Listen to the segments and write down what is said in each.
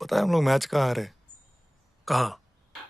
पता है हम लोग मैच कहाँ हारे? कहाँ?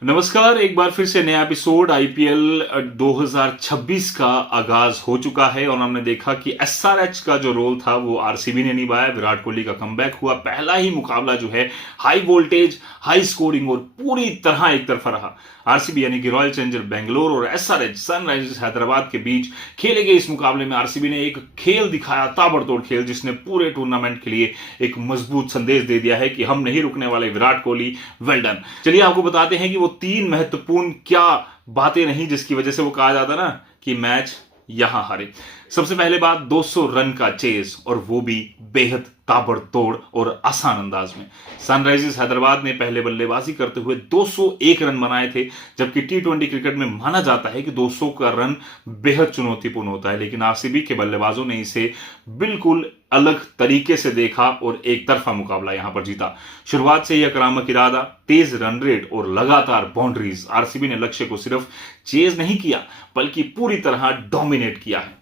नमस्कार। एक बार फिर से नया एपिसोड आईपीएल 2026 का आगाज हो चुका है और हमने देखा कि एसआरएच का जो रोल था वो आरसीबी ने निभाया। विराट कोहली का कमबैक हुआ। पहला ही मुकाबला जो है हाई वोल्टेज, हाई स्कोरिंग और पूरी तरह एक तरफा रहा। आरसीबी यानी कि रॉयल चैलेंजर बेंगलोर और एसआरएच सनराइजर्स हैदराबाद के बीच खेले गए इस मुकाबले में आरसीबी ने एक खेल दिखाया, ताबड़तोड़ खेल, जिसने पूरे टूर्नामेंट के लिए एक मजबूत संदेश दे दिया है कि हम नहीं रुकने वाले। Virat Kohli well done. चलिए आपको बताते हैं कि वो तीन महत्वपूर्ण क्या बातें रही जिसकी वजह से वो कहा जाता ना कि मैच यहां हारे। सबसे पहले बात, 200 रन का चेस और वो भी बेहद ताबड़तोड़ और आसान अंदाज में। सनराइजर्स हैदराबाद ने पहले बल्लेबाजी करते हुए 201 रन बनाए थे, जबकि टी20 क्रिकेट में माना जाता है कि 200 का रन बेहद चुनौतीपूर्ण होता है, लेकिन आरसीबी के बल्लेबाजों ने इसे बिल्कुल अलग तरीके से देखा और एक तरफा मुकाबला यहां पर जीता। शुरुआत से ही आक्रामक इरादा, तेज रन रेट और लगातार बाउंड्रीज, आरसीबी ने लक्ष्य को सिर्फ चेज नहीं किया बल्कि पूरी तरह डोमिनेट किया है।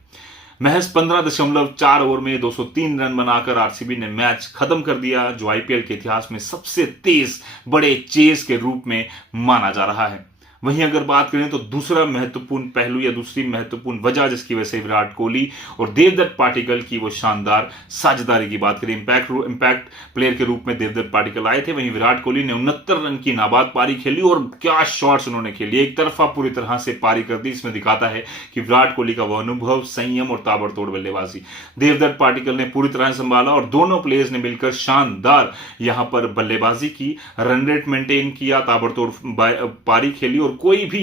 महज 15.4 ओवर में 203 रन बनाकर आरसीबी ने मैच खत्म कर दिया, जो आईपीएल के इतिहास में सबसे तेज बड़े चेज के रूप में माना जा रहा है। वहीं अगर बात करें तो दूसरा महत्वपूर्ण पहलू या दूसरी महत्वपूर्ण वजह जिसकी वजह से विराट कोहली और देवदत्त पाटिकल की वो शानदार साझेदारी की बात करें। इंपैक्ट प्लेयर के रूप में देवदत्त पाटिकल आए थे, वहीं विराट कोहली ने 69 रन की नाबाद पारी खेली और क्या शॉट्स उन्होंने खेली, एक तरफा पूरी तरह से पारी कर दी। इसमें दिखाता है कि विराट कोहली का वो अनुभव, संयम और ताबड़तोड़ बल्लेबाजी देवदत्त पाटिकल ने पूरी तरह संभाला और दोनों प्लेयर्स ने मिलकर शानदार यहां पर बल्लेबाजी की, रन रेट मेंटेन किया, ताबड़तोड़ पारी खेली और कोई भी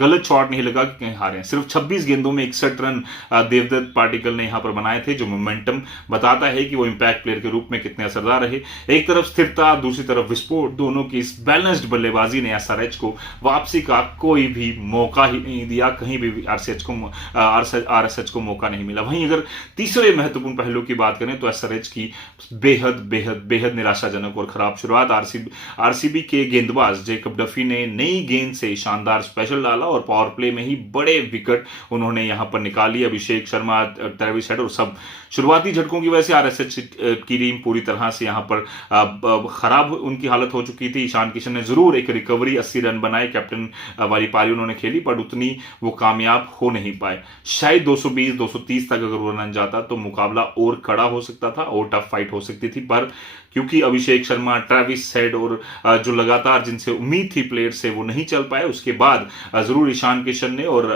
गलत शॉट नहीं लगा कि कहीं हारे। सिर्फ 26 गेंदों में 61 रन देवदत्त पाटिकल ने यहां पर बनाए थे, जो मोमेंटम बताता है कि वो इंपैक्ट प्लेयर के रूप में कितने असरदार रहे। एक तरफ स्थिरता, दूसरी तरफ विस्फोट, दोनों की इस बैलेंस्ड बल्लेबाजी ने एसआरएच को वापसी का कोई भी मौका ही नहीं दिया, कहीं भी आरएसएच को मौका नहीं मिला। वहीं अगर तीसरे महत्वपूर्ण पहलू की बात करें तो एसआरएच की बेहद बेहद बेहद निराशाजनक और खराब शुरुआत। आरसीबी के गेंदबाज जेकब डफी ने नई गेंद से शानदार स्पेशल डाला और पावर प्ले में ही बड़े विकेट उन्होंने यहां पर निकाली। अभिषेक शर्मा, ट्रेविस हेड और सब शुरुआती झटकों की वजह से आरएसएच की टीम पूरी तरह से यहां पर खराब उनकी हालत हो चुकी थी। ईशान किशन ने जरूर एक रिकवरी 80 रन बनाए, कैप्टन वाली पारी उन्होंने खेली, पर उतनी वो कामयाब हो नहीं पाए। शायद 220 230 तक अगर वो रन जाता तो मुकाबला और कड़ा हो सकता था और टफ फाइट हो सकती थी, पर क्योंकि अभिषेक शर्मा, ट्रेविस हेड और जो लगातार जिनसे उम्मीद थी प्लेयर से वो नहीं चल पाए, उसके बाद जरूर ईशान किशन ने और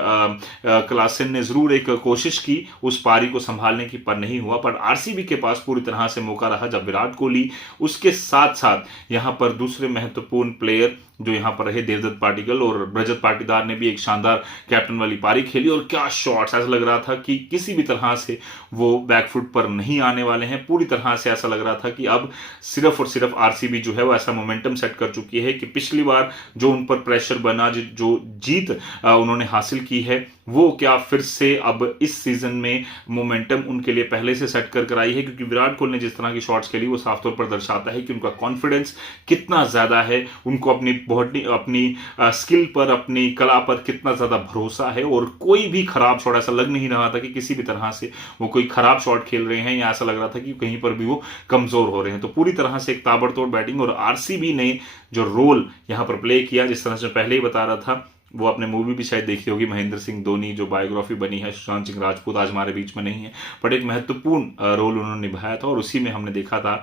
क्लासन ने जरूर एक कोशिश की उस पारी को संभालने की, पर नहीं हुआ। पर आरसीबी के पास पूरी तरह से मौका रहा जब विराट कोहली, उसके साथ साथ यहां पर दूसरे महत्वपूर्ण प्लेयर जो यहां पर रहे देवदत्त पाटिकल और रजत पाटीदार ने भी एक शानदार कैप्टन वाली पारी खेली और क्या शॉट्स, ऐसा लग रहा था कि किसी भी तरह से वो बैकफुट पर नहीं आने वाले हैं। पूरी तरह से ऐसा लग रहा था कि अब सिर्फ और सिर्फ आरसीबी जो है वो ऐसा मोमेंटम सेट कर चुकी है कि पिछली बार जो उन पर प्रेशर बना, जो जीत उन्होंने हासिल की है, वो क्या फिर से अब इस सीजन में मोमेंटम उनके लिए पहले से सेट कर आई है। क्योंकि विराट कोहली ने जिस तरह की शॉट्स खेली वो साफ तौर पर दर्शाता है कि उनका कॉन्फिडेंस कितना ज्यादा है, उनको अपनी स्किल पर, अपनी कला पर कितना ज्यादा भरोसा है और कोई भी खराब शॉट, ऐसा लग नहीं रहा था कि किसी भी तरह से वो कोई खराब शॉट खेल रहे हैं या ऐसा लग रहा था कि कहीं पर भी वो कमजोर हो रहे हैं। तो पूरी तरह से एक ताबड़तोड़ बैटिंग और आरसीबी ने जो रोल यहां पर प्ले किया, जिस तरह से पहले ही बता रहा था, वो आपने मूवी भी शायद देखी होगी, महेंद्र सिंह धोनी, जो बायोग्राफी बनी है। सुशांत सिंह राजपूत आज हमारे बीच में नहीं है, बट एक महत्वपूर्ण रोल उन्होंने निभाया था और उसी में हमने देखा था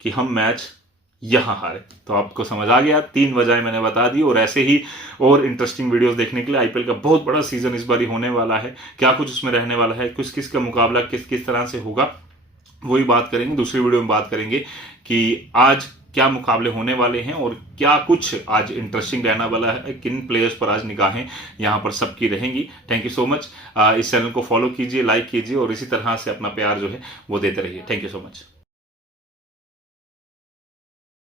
कि हम मैच यहां हारे। तो आपको समझ आ गया, 3 वजह मैंने बता दी। और ऐसे ही और इंटरेस्टिंग वीडियोस देखने के लिए आईपीएल का बहुत बड़ा सीजन इस बार होने वाला है, क्या कुछ उसमें रहने वाला है, किस किस का मुकाबला किस किस तरह से होगा, वही बात करेंगे। दूसरी वीडियो में बात करेंगे कि आज क्या मुकाबले होने वाले हैं और क्या कुछ आज इंटरेस्टिंग रहने वाला है, किन प्लेयर्स पर आज निगाहें यहां पर सबकी रहेंगी। Thank you so much. इस चैनल को फॉलो कीजिए, लाइक कीजिए और इसी तरह से अपना प्यार जो है वो देते रहिए। Thank you so much.